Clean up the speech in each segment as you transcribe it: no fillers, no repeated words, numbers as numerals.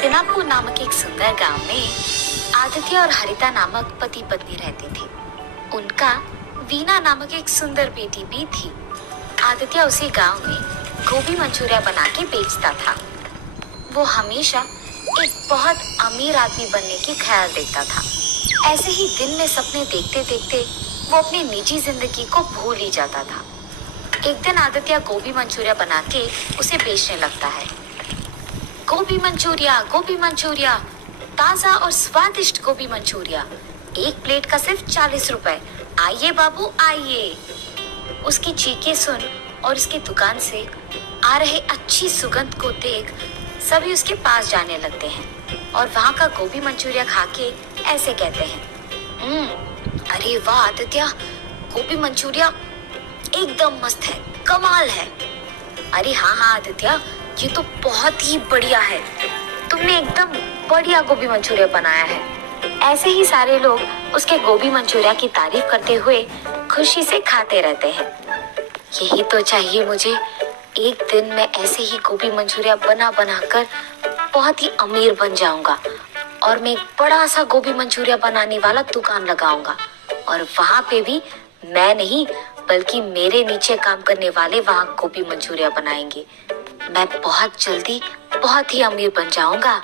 हस्तिनापुर नामक एक सुंदर गांव में आदित्य और हरिता नामक पति पत्नी रहते थे। उनका वीना नामक एक सुंदर बेटी भी थी। आदित्य उसी गांव में गोभी मंचूरिया बना के बेचता था। वो हमेशा एक बहुत अमीर आदमी बनने की ख्याल देखता था। ऐसे ही दिन में सपने देखते देखते वो अपनी निजी जिंदगी को भूल ही जाता था। एक दिन आदित्य गोभी मंचूरिया बना के उसे बेचने लगता है। गोभी मंचूरिया, ताजा और स्वादिष्ट गोभी मंचूरिया, एक प्लेट का सिर्फ 40 रुपए। आइए बाबू आइए। उसकी चीखें सुन और उसकी दुकान से आ रहे अच्छी सुगंध को देख सभी उसके पास जाने लगते हैं और वहाँ का गोभी मंचूरिया खा के ऐसे कहते हैं, अरे वाह आदित्य, गोभी मंचूरिया एकदम मस्त है, कमाल है। अरे हाँ आदित्य, ये तो बहुत ही बढ़िया है, तुमने एकदम बढ़िया गोभी मंचूरिया बनाया है। ऐसे ही सारे लोग उसके गोभी मंचूरिया की तारीफ करते हुए खुशी से खाते रहते हैं। यही तो चाहिए मुझे, एक दिन मैं ऐसे ही गोभी मंचूरिया बना बना कर बहुत ही अमीर बन जाऊंगा और मैं एक बड़ा सा गोभी मंचूरिया बनाने वाला दुकान लगाऊंगा और वहां पे भी मैं नहीं बल्कि मेरे नीचे काम करने वाले वहां गोभी मंचूरिया बनाएंगे। मैं बहुत जल्दी बहुत ही अमीर बन जाऊंगा।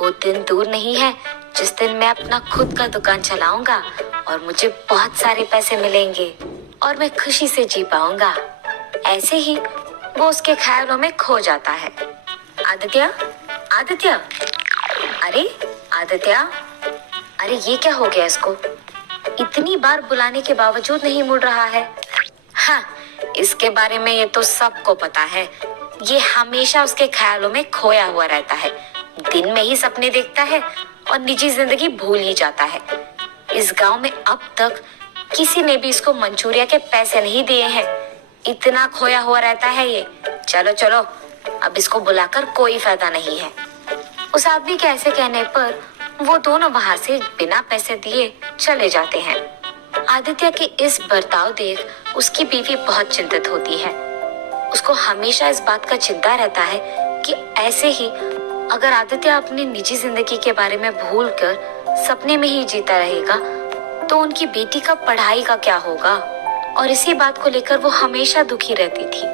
वो दिन दूर नहीं है जिस दिन मैं अपना खुद का दुकान चलाऊंगा और मुझे बहुत सारे पैसे मिलेंगे और मैं खुशी से जी पाऊंगा। ऐसे ही वो उसके ख्यालों में खो जाता है। आदित्य, आदित्य, अरे आदित्य, अरे ये क्या हो गया इसको? इतनी बार बुलाने के बावजूद नहीं मुड़ रहा है। हाँ, इसके बारे में ये तो सबको पता है। ये हमेशा उसके ख्यालों में खोया हुआ रहता है। दिन में ही सपने देखता है और निजी जिंदगी भूल ही जाता है। इस गांव में अब तक किसी ने भी इसको मंचूरिया के पैसे नहीं दिए हैं। इतना खोया हुआ रहता है ये। चलो चलो, अब इसको बुलाकर कोई फायदा नहीं है। उस आदमी के ऐसे कहने पर वो दोनों वहां से बिना पैसे दिए चले जाते हैं। आदित्य के इस बर्ताव देख उसकी बीवी बहुत चिंतित होती है। उसको हमेशा इस बात का चिंता रहता है कि ऐसे ही अगर आदित्य अपनी निजी जिंदगी के बारे में भूलकर सपने में ही जीता रहेगा तो उनकी बेटी का पढ़ाई का क्या होगा। और इसी बात को लेकर वो हमेशा दुखी रहती थी।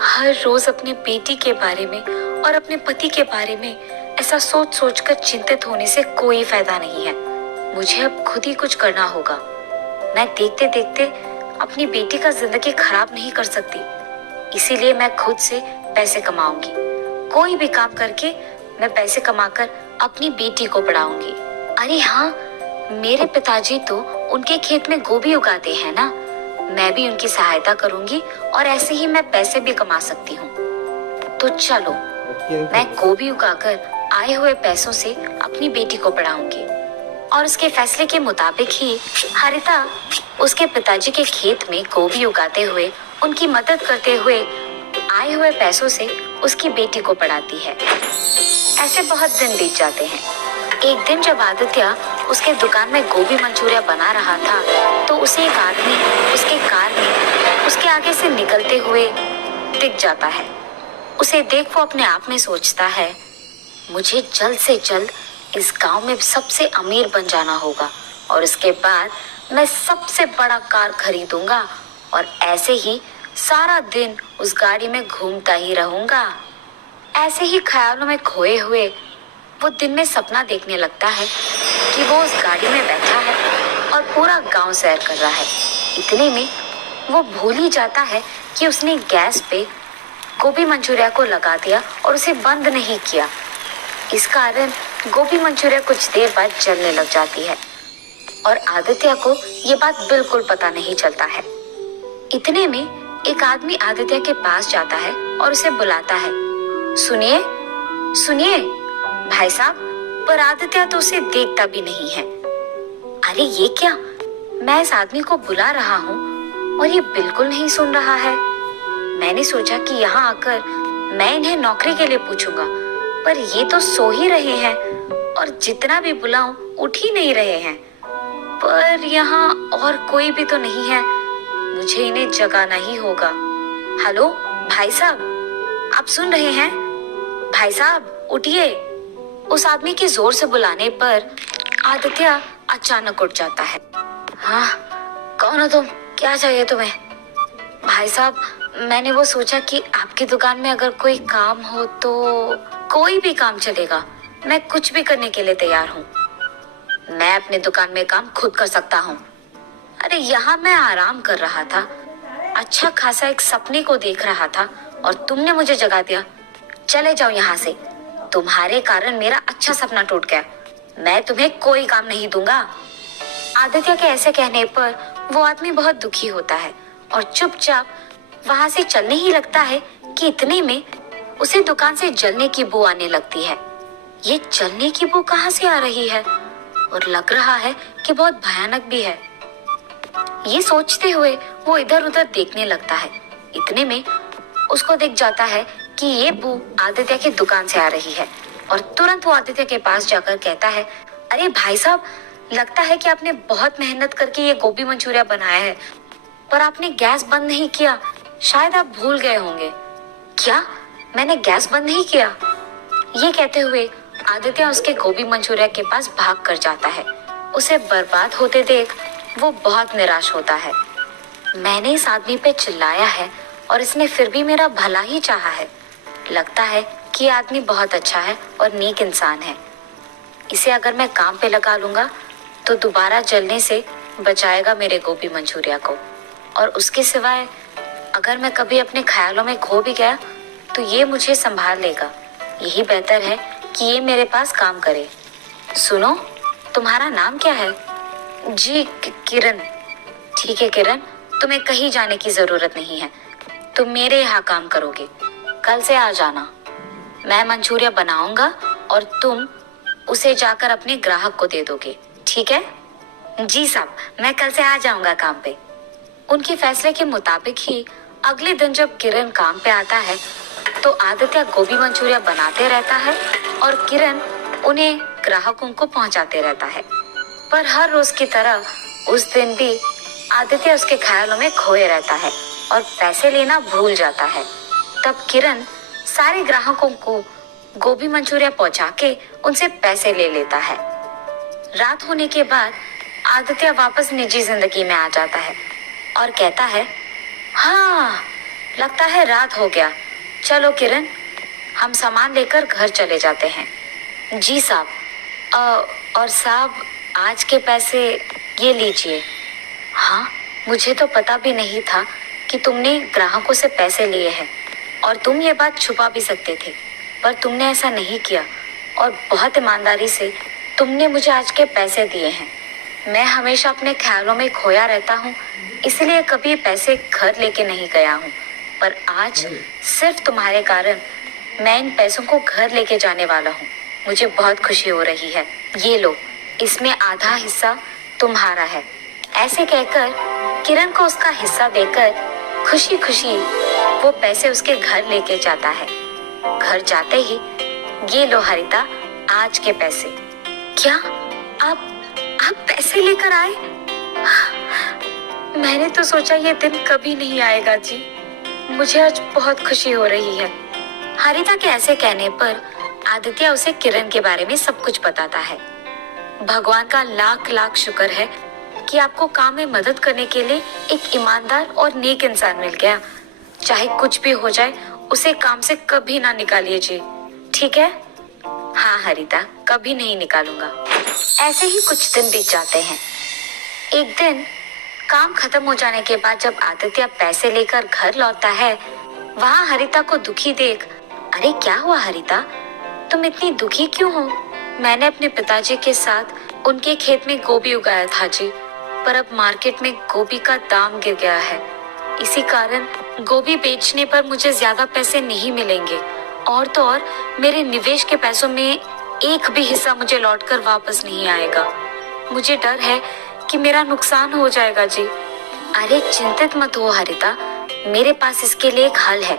हर रोज अपनी बेटी के बारे में और अपने पति के बारे में ऐसा सोच सोच कर चिंतित होने से कोई फायदा नहीं है। मुझे अब खुद ही कुछ करना होगा। मैं देखते देखते अपनी बेटी का जिंदगी खराब नहीं कर सकती, इसीलिए मैं खुद से पैसे कमाऊंगी। कोई भी काम करके मैं पैसे कमाकर अपनी बेटी को पढ़ाऊंगी। अरे हाँ, मेरे पिताजी तो उनके खेत में गोभी उगाते हैं ना, मैं भी उनकी सहायता करूंगी और ऐसे ही मैं पैसे भी कमा सकती हूँ। तो चलो, मैं गोभी उगाकर आए हुए पैसों से अपनी बेटी को पढ़ाऊंगी। और उसके फैसले के मुताबिक ही हरिता उसके पिताजी के खेत में गोभी उगाते हुए उनकी मदद करते हुए आए हुए पैसों से उसकी बेटी को पढ़ाती है। ऐसे बहुत दिन बीत जाते हैं। एक दिन जब आदित्य उसके दुकान में गोभी मंचूरिया बना रहा था तो उसे एक आदमी उसके कार में उसके आगे से निकलते हुए दिख जाता है। उसे देख वो अपने आप में सोचता है, मुझे जल्द से जल्द इस गांव में सबसे अमीर बन जाना होगा और उसके बाद मैं सबसे बड़ा कार खरीदूंगा और ऐसे ही सारा दिन उस गाड़ी में घूमता ही रहूंगा। ऐसे ही ख्यालों में खोए हुए वो दिन में सपना देखने लगता है कि वो उस गाड़ी में बैठा है और पूरा गांव सैर कर रहा है। इतने में वो भूल ही जाता है कि उसने गैस पे गोभी मंचूरिया को लगा दिया और उसे बंद नहीं किया। इस कारण गोभी मंचूरिया कुछ देर बाद जलने लग जाती है और आदित्य को ये बात बिल्कुल पता नहीं चलता है। इतने में एक आदमी आदित्य के पास जाता है और उसे बुलाता है, सुनिए सुनिए भाई साहब। पर आदित्य तो उसे देखता भी नहीं है। अरे ये क्या, मैं इस आदमी को बुला रहा हूँ और ये बिल्कुल नहीं सुन रहा है। मैंने सोचा कि यहाँ आकर मैं इन्हें नौकरी के लिए पूछूंगा, पर ये तो सो ही रहे हैं और जितना भी बुलाऊं उठ ही नहीं रहे हैं। पर यहाँ और कोई भी तो नहीं है, मुझे इन्हें जगाना ही होगा। हेलो भाई साहब, आप सुन रहे हैं? भाई साहब उठिए। उस आदमी के जोर से बुलाने पर आदित्य अचानक उठ जाता है। हाँ, कौन हो तुम? क्या चाहिए तुम्हें? भाई साहब, मैंने वो सोचा कि आपकी दुकान में अगर कोई काम हो तो। कोई भी काम चलेगा, मैं कुछ भी करने के लिए तैयार हूँ। मैं अपनी दुकान में काम खुद कर सकता हूँ। अरे यहाँ मैं आराम कर रहा था, अच्छा खासा एक सपने को देख रहा था और तुमने मुझे जगा दिया। चले जाओ यहाँ से, तुम्हारे कारण मेरा अच्छा सपना टूट गया। मैं तुम्हें कोई काम नहीं दूंगा। आदित्य के ऐसे कहने पर वो आदमी बहुत दुखी होता है और चुपचाप वहां से चलने ही लगता है कि इतने में उसे दुकान से जलने की बू आने लगती है। ये जलने की बू कहाँ से आ रही है और लग रहा है कि बहुत भयानक भी है। ये सोचते हुए वो इधर उधर देखने लगता है। इतने में उसको दिख जाता है कि ये बू आदित्य की दुकान से आ रही है और तुरंत वो आदित्य के पास जाकर कहता है, अरे भाई साहब, लगता है कि आपने बहुत मेहनत करके ये गोभी मंचूरिया बनाया है, पर आपने गैस बंद नहीं किया। शायद आप भूल गए होंगे। क्या? मैंने गैस बंद नहीं किया? ये कहते हुए आदित्य उसके गोभी मंचूरिया के पास भाग कर जाता है। उसे बर्बाद होते देख वो बहुत निराश होता है। मैंने इस आदमी पे चिल्लाया है और इसने फिर भी मेरा भला ही चाहा है। लगता है कि ये आदमी बहुत अच्छा है और नेक इंसान है। इसे अगर मैं काम पे लगा लूंगा तो दोबारा जलने से बचाएगा मेरे गोभी मंचूरिया को, और उसके सिवाय अगर मैं कभी अपने ख्यालों में खो भी गया तो ये मुझे संभाल लेगा। यही बेहतर है कि ये मेरे पास काम करे। सुनो, तुम्हारा नाम क्या है? जी, किरण। ठीक है किरण, तुम्हें कहीं जाने की जरूरत नहीं है। तुम मेरे यहाँ काम करोगे। कल से आ जाना। मैं मंचूरिया बनाऊंगा और तुम उसे जाकर अपने ग्राहक को दे दोगे, ठीक है? जी साहब, मैं कल से आ जाऊंगा काम पे। उनके फैसले के मुताबिक ही अगले दिन जब किरण काम पे आता है तो आदित्य गोभी मंचूरिया बनाते रहता है और किरण उन्हें ग्राहकों को पहुंचाते रहता है। पर हर रोज की तरह उस दिन भी आदित्य उसके ख्यालों में खोए रहता है और पैसे लेना भूल जाता है। तब किरण सारे ग्राहकों को गोभी मंचूरिया पहुंचा के उनसे पैसे ले लेता है। रात होने के बाद आदित्य वापस निजी जिंदगी में आ जाता है और कहता है, हाँ, लगता है रात हो गया। चलो किरण, हम सामान लेकर घर चले जाते हैं। जी साहब। और साहब, आज के पैसे ये लीजिए। हाँ, मुझे तो पता भी नहीं था कि तुमने ग्राहकों से पैसे लिए हैं, और तुम ये बात छुपा भी सकते थे, पर तुमने ऐसा नहीं किया और बहुत ईमानदारी से तुमने मुझे आज के पैसे दिए हैं। मैं हमेशा अपने ख्यालों में खोया रहता हूँ, इसलिए कभी पैसे घर लेके नहीं गया हूँ, पर आज सिर्फ तुम्हारे कारण मैं इन पैसों को घर लेके जाने वाला हूँ। मुझे बहुत खुशी हो रही है। ये लो, इसमें आधा हिस्सा तुम्हारा है। ऐसे कहकर किरण को उसका हिस्सा देकर खुशी खुशी वो पैसे उसके घर लेके जाता है। घर जाते ही, ये लो हरिता, आज के पैसे। क्या? आप पैसे लेकर आए? मैंने तो सोचा ये दिन कभी नहीं आएगा जी। मुझे आज बहुत खुशी हो रही है। हरिता के ऐसे कहने पर आदित्य उसे किरण के बारे में सब कुछ बताता है। भगवान का लाख लाख शुक्र है कि आपको काम में मदद करने के लिए एक ईमानदार और नेक इंसान मिल गया। चाहे कुछ भी हो जाए, उसे काम से कभी ना निकालिए जी, ठीक है? हाँ हरिता, कभी नहीं निकालूंगा। ऐसे ही कुछ दिन बीत जाते हैं। एक दिन काम खत्म हो जाने के बाद जब आदित्य पैसे लेकर घर लौटता है, वहाँ हरिता को दुखी देख, अरे क्या हुआ हरिता, तुम इतनी दुखी क्यों हो? मैंने अपने पिताजी के साथ उनके खेत में गोभी उगाया था जी, पर अब मार्केट में गोभी का दाम गिर गया है। इसी कारण गोभी बेचने पर मुझे ज्यादा पैसे नहीं मिलेंगे, और तो और मेरे निवेश के पैसों में एक भी हिस्सा मुझे लौटकर वापस नहीं आएगा। मुझे डर है कि मेरा नुकसान हो जाएगा जी। अरे चिंतित मत हो हरिता, मेरे पास इसके लिए एक हल है।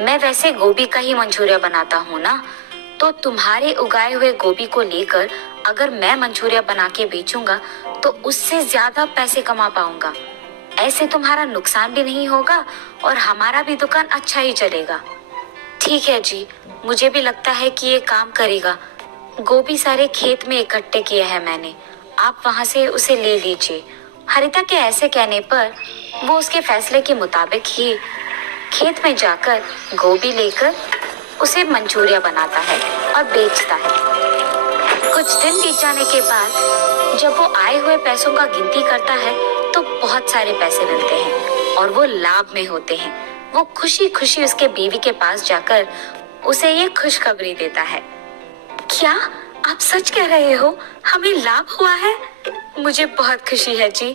मैं वैसे गोभी का ही मंचूरिया बनाता हूँ ना, तो तुम्हारे उगाए हुए गोभी को लेकर अगर मैं मंचूरिया बना के बेचूंगा तो उससे ज्यादा पैसे कमा पाऊंगा। ऐसे तुम्हारा नुकसान भी नहीं होगा और हमारा भी दुकान अच्छा ही चलेगा। ठीक है जी, मुझे भी लगता है कि ये काम करेगा। गोभी सारे खेत में इकट्ठे किए हैं मैंने, आप वहां से उसे ले लीजिए। हरिता के ऐसे कहने पर वो उसके फैसले के मुताबिक ही खेत में जाकर गोभी लेकर उसे मंचूरिया बनाता है और बेचता है। कुछ दिन बीत जाने के बाद जब वो आए हुए पैसों का गिनती करता है तो बहुत सारे पैसे मिलते हैं और वो लाभ में होते हैं। वो खुशी खुशी उसके बीवी के पास जाकर उसे ये खुशखबरी देता है। क्या आप सच कह रहे हो? हमें लाभ हुआ है? मुझे बहुत खुशी है जी।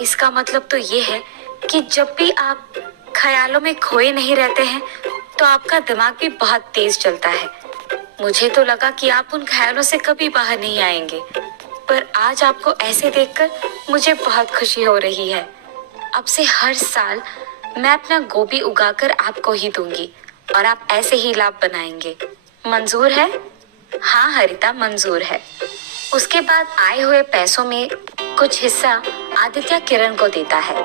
इसका मतलब तो ये है कि जब भी आप ख्यालों में खोए नहीं रहते हैं तो आपका दिमाग भी बहुत तेज चलता है। मुझे तो लगा कि आप उन ख्यालों से कभी बाहर नहीं आएंगे, पर आज आपको ऐसे देखकर मुझे बहुत खुशी हो रही है। अब से हर साल मैं अपना गोभी उगाकर आपको ही दूंगी और आप ऐसे ही लाभ बनाएंगे। मंजूर है? हाँ हरिता, मंजूर है। उसके बाद आए हुए पैसों में कुछ हिस्सा आदित्य किरण को देता है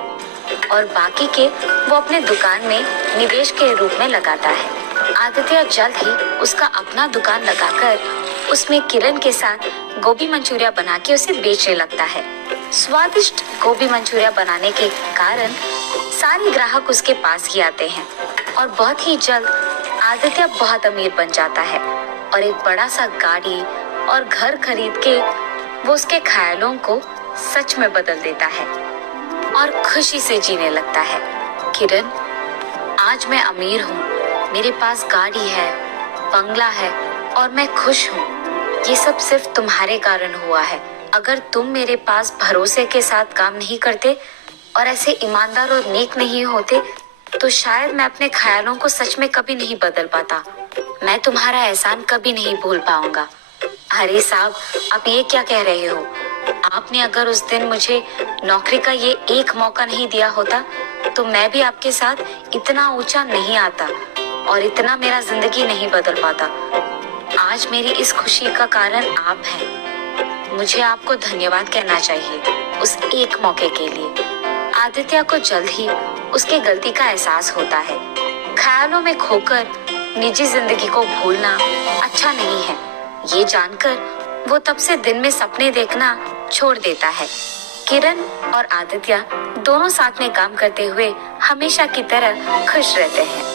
और बाकी के वो अपने दुकान में निवेश के रूप में लगाता है। आदित्य जल्द ही उसका अपना दुकान लगाकर उसमें किरण के साथ गोभी मंचूरिया बना के उसे बेचने लगता है। स्वादिष्ट गोभी मंचूरिया बनाने के कारण सारे ग्राहक उसके पास ही आते हैं और बहुत ही जल्द आदित्य बहुत अमीर बन जाता है और एक बड़ा सा गाड़ी और घर खरीद के वो उसके ख्यालों को सच में बदल देता है और खुशी से जीने लगता है। किरण, आज मैं अमीर हूँ, मेरे पास गाड़ी है, बंगला है और मैं खुश हूँ। ये सब सिर्फ तुम्हारे कारण हुआ है। अगर तुम मेरे पास भरोसे के साथ काम नहीं करते और ऐसे ईमानदार और नेक नहीं होते तो शायद मैं अपने ख्यालों को सच में कभी नहीं बदल पाता। मैं तुम्हारा एहसान कभी नहीं भूल पाऊंगा। अरे साहब, आप ये क्या कह रहे हो? आपने अगर उस दिन मुझे नौकरी का ये एक मौका नहीं दिया होता तो मैं भी आपके साथ इतना ऊंचा नहीं आता और इतना मेरा जिंदगी नहीं बदल पाता। आज मेरी इस खुशी का कारण आप हैं। मुझे आपको धन्यवाद कहना चाहिए उस एक मौके के लिए। आदित्य को जल्द ही उसके गलती का एहसास होता है। ख्यालों में खोकर निजी जिंदगी को भूलना अच्छा नहीं है। ये जानकर वो तब से दिन में सपने देखना छोड़ देता है। किरण और आदित्य दोनों साथ में काम करते हुए हमेशा की तरह खुश रहते हैं।